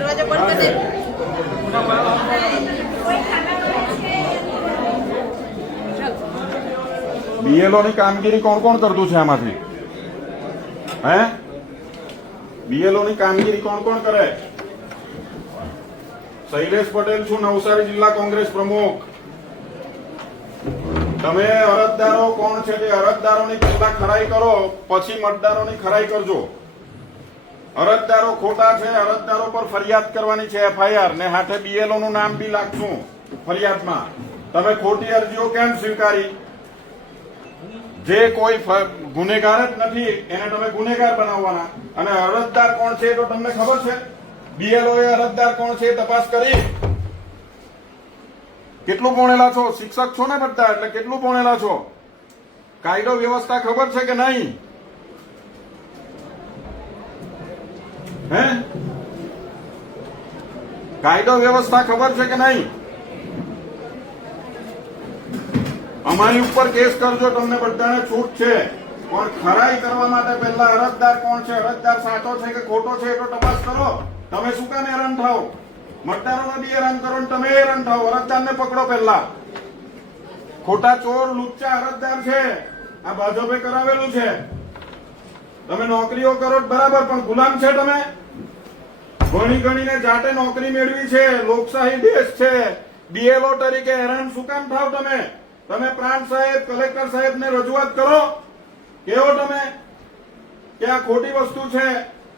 दरवाजा बंद कर दे। बीएलओ ની કામગીરી કોણ કોણ કરતું છે આમાંથી? હે, બીએલઓ ની કામગીરી કોણ કોણ કરે? શૈલેષ પટેલ છું, નવસારી જિલ્લા કોંગ્રેસ પ્રમુખ. તમે અરજદારો કોણ છે તે અરજદારોની પહેલા ખરાઈ કરો, પછી મતદારોની ખરાઈ કરજો. અરજદારો ખોટા છે, અરજદારો પર ફરિયાદ કરવાની છે, એફઆઈઆર, ને હાથે બીએલઓ નું નામ બી લાગશું ફરિયાદમાં. તમે ખોટી અરજીઓ કેમ સ્વીકારી? જે કોઈ ગુનેગાર જ નથી એને તમે ગુનેગાર બનાવવાના. અને અરજદાર કોણ છે તો તમને ખબર છે? બીએલઓ એ અરજદાર કોણ છે તપાસ કરી? કેટલું ભણેલા છો? શિક્ષક છો ને બધા, એટલે કેટલું ભણેલા છો? કાયદો વ્યવસ્થા ખબર છે કે નહીં? હે, કાયદો વ્યવસ્થા ખબર છે કે નહીં? અમારી ઉપર કેસ કરજો, તમને બધાને છૂટ છે. પણ ખરાઈ કરવા માટે પહેલા અરજદાર કોણ છે, અરજદાર સાચો છે કે ખોટો છે તો તપાસ કરો. તમે શું કામ હેરાન થાવ? મતદારોને બી હેરાન કરો ને તમે હેરાન થાવ. અરજદારને પકડો પહેલા. ખોટા ચોર લુચ્ચા અરજદાર છે, આ ભાજપે કરાવેલું છે. તમે નોકરીઓ કરો બરાબર, પણ ગુલામ છે તમે. ભણી ગણીને જાતે નોકરી મેળવી છે, લોકશાહી દેશ છે. બીએલઓ તરીકે હેરાન શું કામ થાવ તમે? તમે પ્રાંત સાહેબ, કલેક્ટર સાહેબ ને રજૂઆત કરો. કેવો તમે કે આ ખોટી વસ્તુ છે,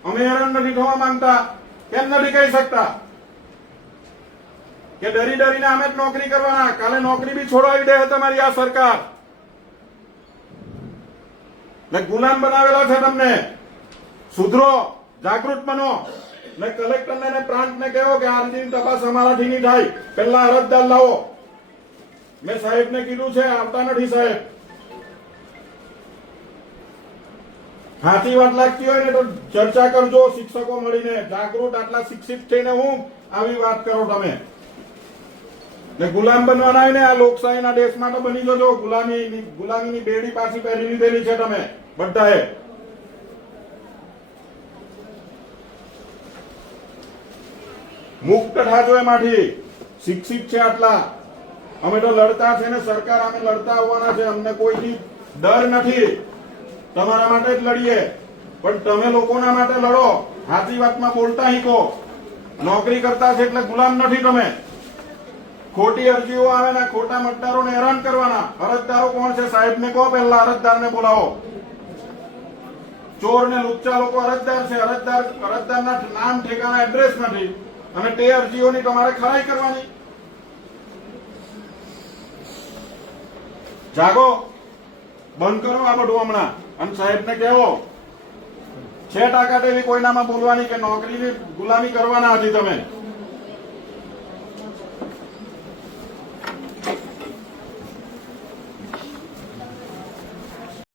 અમે હેરાન નથી થવા માંગતા. કેમ નથી કહી શકતા કે ડરી ડરીને અમે જ નોકરી કરવાના? કાલે નોકરી બી છોડાવી દે તમારી આ સરકાર. ને ગુલામ બનાવેલા છે તમને. સુધરો, જાગૃત બનો. ને કલેક્ટર ને પ્રાંત ને કહો કે આ રીતની તપાસ અમારાથી નહીં થાય, પહેલા અરજદાર લાવો. મેં સાહેબ ને કીધું છે, આવતા નથી સાહેબ. સાચી વાત લાગતી હોય ને તો ચર્ચા કરજો શિક્ષકો મળીને. જાગૃત આટલા શિક્ષિત થઈને હું આવી વાત કરો તમે? ને ગુલામ બનવાના હોય ને આ લોકશાહીના દેશમાં તો બની જજો. ગુલામીની બેડી પાછી પહેરી લીધેલી છે તમે બધાએ. મુક્ત થાજો એમાંથી. શિક્ષિત છે આટલા. અમે તો લડતા છે ને સરકાર અમે લડતા આવવાના છે. અમને કોઈથી ડર નથી. તમારા માટે જ લડીએ, પણ તમે લોકોના માટે લડો. સાચી વાતમાં બોલતા શીખો. નોકરી કરતા છે એટલે ગુલામ નથી તમે. ખોટી અરજીઓ આવે ને ખોટા મતદારોને હેરાન કરવાના. અરજદારો કોણ છે સાહેબ ને કહો, પહેલા અરજદારને બોલાવો. ચોર ને લુચ્ચા લોકો અરજદાર છે. અરજદારના નામ ઠેકાણા એડ્રેસ નથી, અને તે અરજીઓની તમારે ખરાઈ કરવાની. જાગો, બંધ કરો આ બધું હમણાં. અને સાહેબ ને કહેવો છે તાકાત એવી કોઈનામાં બોલવાની કે નોકરીની ગુલામી કરવાના હતી તમે.